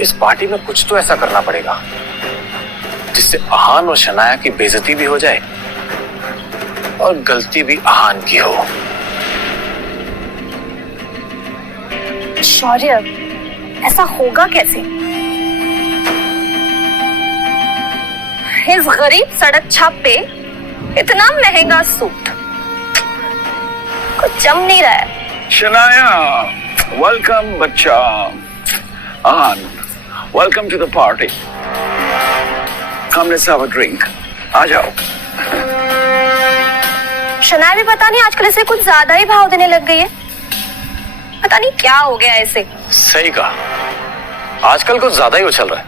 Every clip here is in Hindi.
इस पार्टी में कुछ तो ऐसा करना पड़ेगा जिससे अहान और शनाया की बेइज्जती भी हो जाए और गलती भी अहान की हो। शौर्य, ऐसा होगा कैसे? इस गरीब सड़क छाप पे इतना महंगा सूट कुछ जम नहीं रहा है। शनाया, वेलकम बच्चा। Ahaan, welcome to the party. Come let's have a drink. आ जाओ। शनाया भी पता नहीं आजकल इसे कुछ ज्यादा ही भाव देने लग गई है। पता नहीं क्या हो गया ऐसे। सही कहा, आजकल कुछ ज्यादा ही उछल रहा है।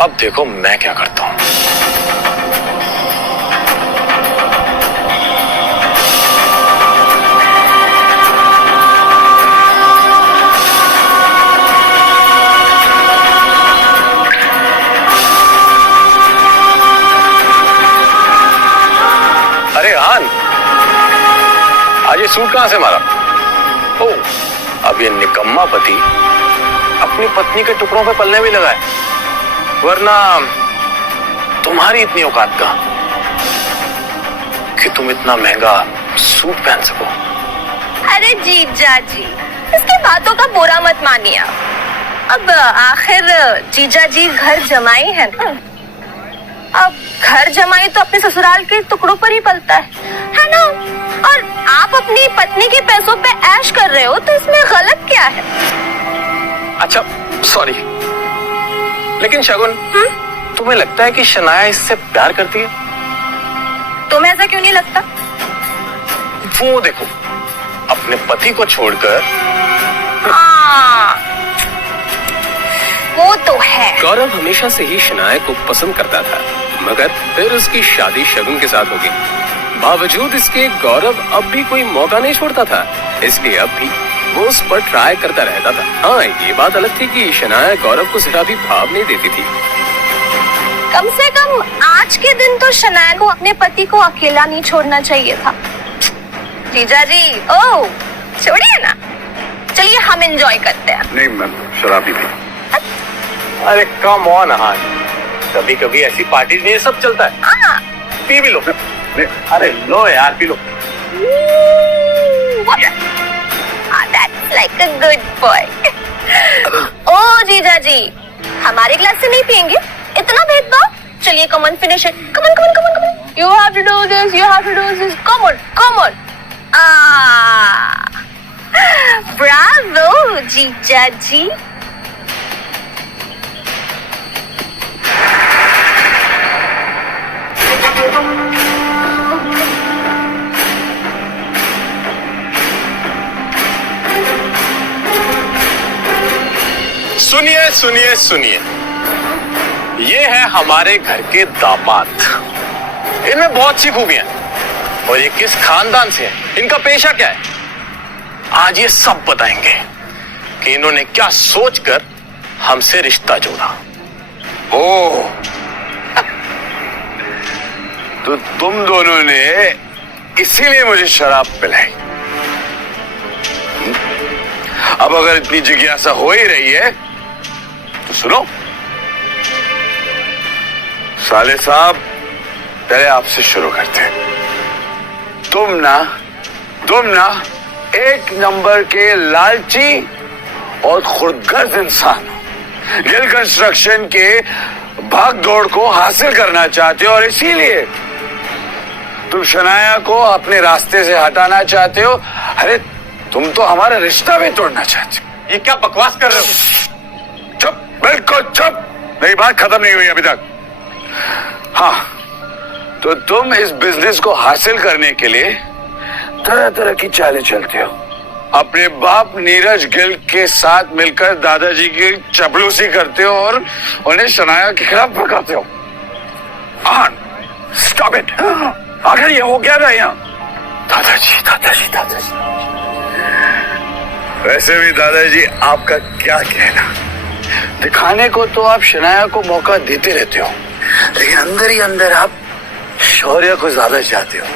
अब देखो मैं क्या करता हूं। अरे अहान, आज ये सूट कहां से मारा? ओ, अब ये निकम्मा पति अपनी पत्नी के टुकड़ों पे पलने भी लगा है, वरना तुम्हारी इतनी औकात कहां कि तुम इतना महंगा सूट पहन सको। अरे जीजा जी, इसकी बातों का बुरा मत मानिए आप। अब आखिर जीजा जी घर जमाई है ना। अब घर जमाई तो अपने ससुराल के टुकड़ों पर ही पलता है ना? और आप अपनी पत्नी के पैसों पे ऐश कर रहे हो तो इसमें गलत क्या है? अच्छा सॉरी, लेकिन शगुन, तुम्हें लगता है कि शनाया इससे प्यार करती है? तुम्हें ऐसा क्यों नहीं लगता? वो देखो, अपने पति को छोड़कर। वो तो है। गौरव हमेशा से ही शनाया को पसंद करता था, मगर फिर उसकी शादी शगुन के साथ होगी। बावजूद इसके गौरव अब भी कोई मौका नहीं छोड़ता था, इसलिए अब भी वो उस पर ट्राई करता रहता था। हाँ, ये बात अलग थी कि शनाया गौरव को जरा भी भाव नहीं देती थी। कम से कम आज के दिन तो शनाया को अपने पति को अकेला नहीं छोड़ना चाहिए था। जीजा जी, ओ छोड़िए ना, चलिए हम एंजॉय करते हैं। नहीं मैम, शराबी भी। अरे कम ऑन अहान, कभी कभी ऐसी पार्टी में सब चलता है। पी भी लो। अरे लो यार, P low. That's like a good boy. ओ जीजा जी, हमारे ग्लास से नहीं पियेंगे? इतना भेदभाव? चलिए come on, finish it. Come on, come on, come on, come on. You have to do this. You have to do this. Come on, come on. Bravo, जीजा जी. सुनिए सुनिए सुनिए, ये है हमारे घर के दामाद। इनमें बहुत सी खूबियां हैं और ये किस खानदान से है, इनका पेशा क्या है, आज ये सब बताएंगे कि इन्होंने क्या सोचकर हमसे रिश्ता जोड़ा। ओह, तो तुम दोनों ने इसीलिए मुझे शराब पिलाई। अब अगर इतनी जिज्ञासा हो ही रही है तो सुनो। साले साहब, पहले आपसे शुरू करते हैं। तुम ना एक नंबर के लालची और खुदगर्ज इंसान हो। गिल कंस्ट्रक्शन के भाग दौड़ को हासिल करना चाहते हो और इसीलिए तुम शनाया को अपने रास्ते से हटाना चाहते हो। अरे तुम तो हमारा रिश्ता भी तोड़ना चाहते हो। ये क्या बकवास कर रहे हो? चुप, बिल्कुल चुप। मेरी बात खत्म नहीं हुई अभी तक। हाँ, तो तुम इस बिजनेस को हासिल करने के लिए तरह तरह की चालें चलते हो। अपने बाप नीरज गिल के साथ मिलकर दादाजी की चपलूसी करते हो और उन्हें शनाया के खिलाफ भड़काते हो। Stop it. आखिर ये हो क्या रहा है यहाँ? दादाजी। वैसे भी दादाजी, आपका क्या कहना? दिखाने को तो आप शनाया को मौका देते रहते हो, लेकिन अंदर ही अंदर आप शौर्य को ज्यादा चाहते हो।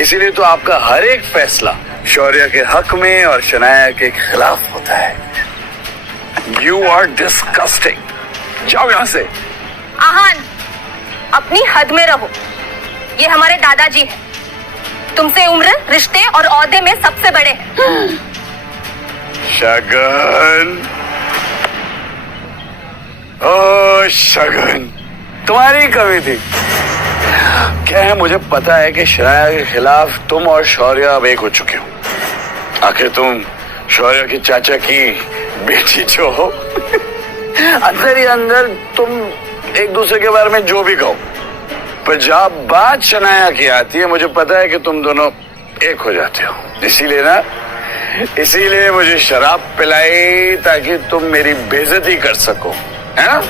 इसीलिए तो आपका हर एक फैसला शौर्य के हक में और शनाया के खिलाफ होता है। You are disgusting. जाओ यहां से। आहान, अपनी हद में रहो। ये हमारे दादाजी हैं। तुमसे उम्र, रिश्ते और औहदे में सबसे बड़े हैं। शगन, ओ शगन, तुम्हारी कमी थी। क्या है, मुझे पता है कि शनाया के खिलाफ तुम और शौर्य अब एक हो चुके हो। आखिर तुम शौर्य की चाचा की बेटी जो हो। अंदर ही अंदर तुम एक दूसरे के बारे में जो भी कहो, पर जब बात शनाया की आती है, मुझे पता है कि तुम दोनों एक हो जाते हो। इसीलिए मुझे शराब पिलाई ताकि तुम मेरी बेइज्जती कर सको, है ना?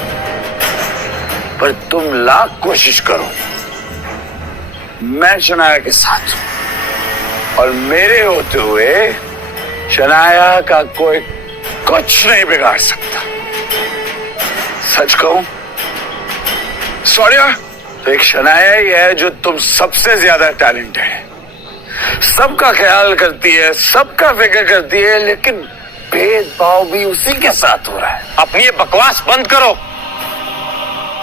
पर तुम लाख कोशिश करो, मैं शनाया के साथ हूं और मेरे होते हुए शनाया का कोई कुछ नहीं बिगाड़ सकता। सच कहूं, शौर्य, तो एक शनाया ही है जो तुम सबसे ज्यादा टैलेंट है। सबका ख्याल करती है, सबका फिक्र करती है, लेकिन भेदभाव भी उसी के साथ हो रहा है। अपनी ये बकवास बंद करो।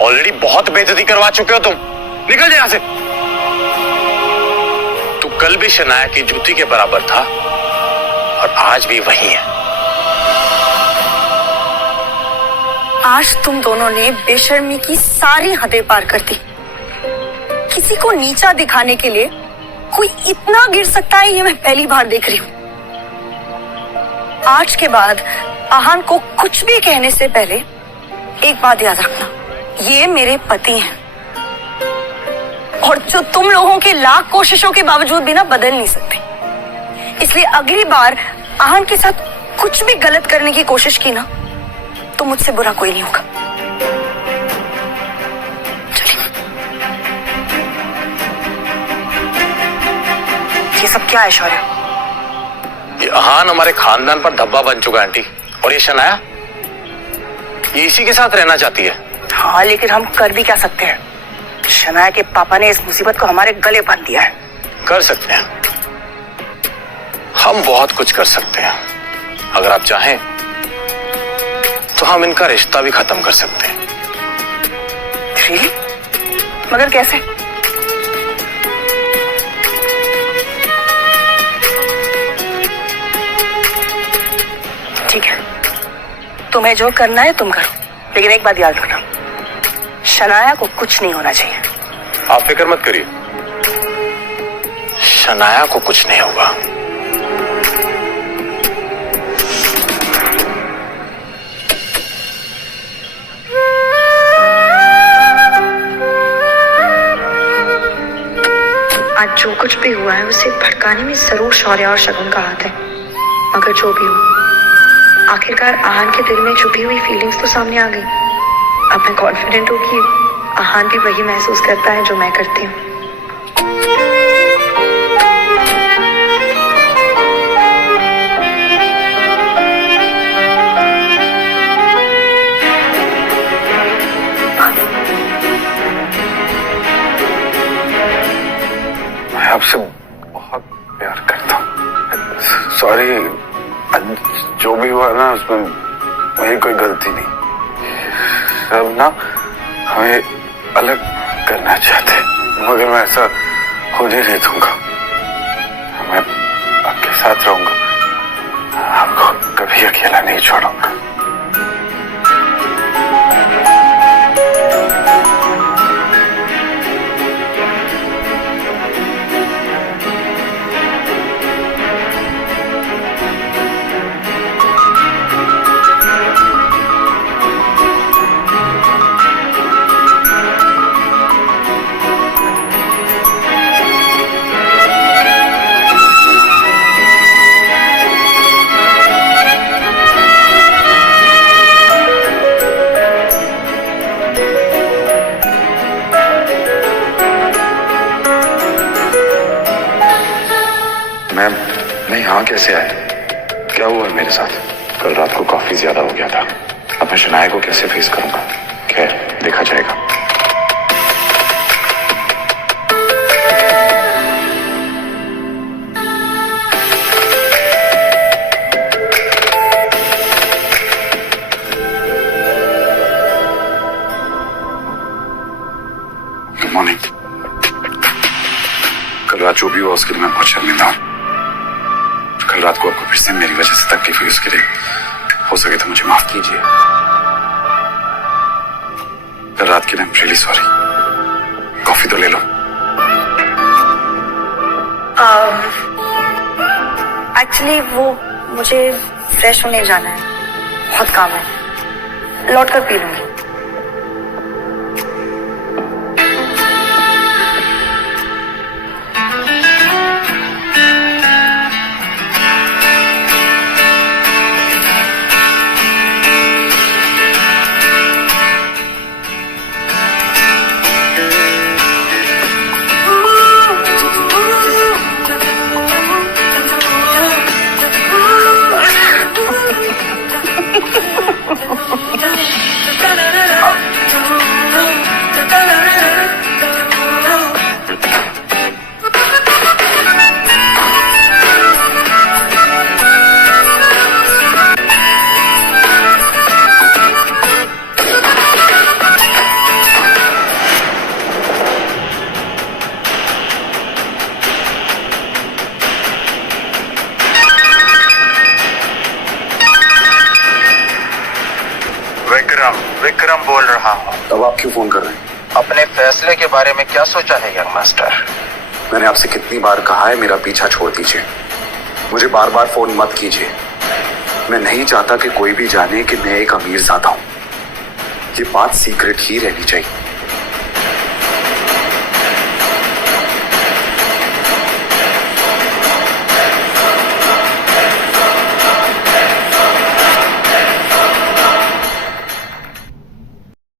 ऑलरेडी बहुत बेइज्जती करवा चुके हो तुम। निकल जाए यहां से। तू कल भी शनाया की जूती के बराबर था और आज भी वही है। आज तुम दोनों ने बेशर्मी की सारी हदें पार कर दी। किसी को नीचा दिखाने के लिए कोई इतना गिर सकता है, ये मैं पहली बार देख रही हूं। आज के बाद आहान को कुछ भी कहने से पहले एक बात याद रखना, ये मेरे पति हैं और जो तुम लोगों के लाख कोशिशों के बावजूद भी ना बदल नहीं सकते। इसलिए अगली बार आहान के साथ कुछ भी गलत करने की कोशिश की ना, तो मुझसे बुरा कोई नहीं होगा। ये सब क्या है शौर्य? ये आहान हमारे खानदान पर धब्बा बन चुका है आंटी। और ये शनाया, ये इसी के साथ रहना चाहती है। हाँ, लेकिन हम कर भी क्या सकते हैं? शनाया के पापा ने इस मुसीबत को हमारे गले बांध दिया है। कर सकते हैं, हम बहुत कुछ कर सकते हैं। अगर आप चाहें तो हम इनका रिश्ता भी खत्म कर सकते हैं। Really? मगर कैसे? ठीक है, तुम्हें जो करना है तुम करो, लेकिन एक बात याद रखना, शनाया को कुछ नहीं होना चाहिए। आप फिक्र मत करिए, शनाया को कुछ नहीं होगा। आज जो कुछ भी हुआ है उसे भड़काने में जरूर शौर्य और शगुन का हाथ है। मगर जो भी हो, आखिरकार आहान के दिल में छुपी हुई फीलिंग्स तो सामने आ गई। अब मैं कॉन्फिडेंट हूँ कि आहान भी वही महसूस करता है जो मैं करती हूँ। मैं आपसे बहुत प्यार करता हूँ। सॉरी, जो भी हुआ ना उसमें मेरी कोई गलती नहीं। सब ना हमें अलग करना चाहते, मगर मैं ऐसा होने नहीं दूंगा। मैं आपके साथ रहूंगा, आपको कभी अकेला नहीं छोड़ूंगा। मैं यहाँ कैसे आया? क्या हुआ मेरे साथ? कल रात को काफी ज्यादा हो गया था। अब मैं शनाया को कैसे फेस करूंगा? खैर, देखा जाएगा। जो भी हुआ उसके लिए मैं बहुत शर्मिंदा हूँ। कल रात को आपको फिर से मेरी वजह से तकलीफ हुई, उसके लिए हो सके तो मुझे माफ कीजिए। कल रात के लिए I am really sorry. Coffee तो ले लो। एक्चुअली वो मुझे फ्रेश होने जाना है, बहुत काम है, लौट कर पी लूंगी। विक्रम बोल रहा हूँ। अब आप क्यों फोन कर रहे हैं? अपने फैसले के बारे में क्या सोचा है यंग मास्टर? मैंने आपसे कितनी बार कहा है मेरा पीछा छोड़ दीजिए, मुझे बार बार फोन मत कीजिए। मैं नहीं चाहता कि कोई भी जाने कि मैं एक अमीर ज़ादा हूं। ये बात सीक्रेट ही रहनी चाहिए।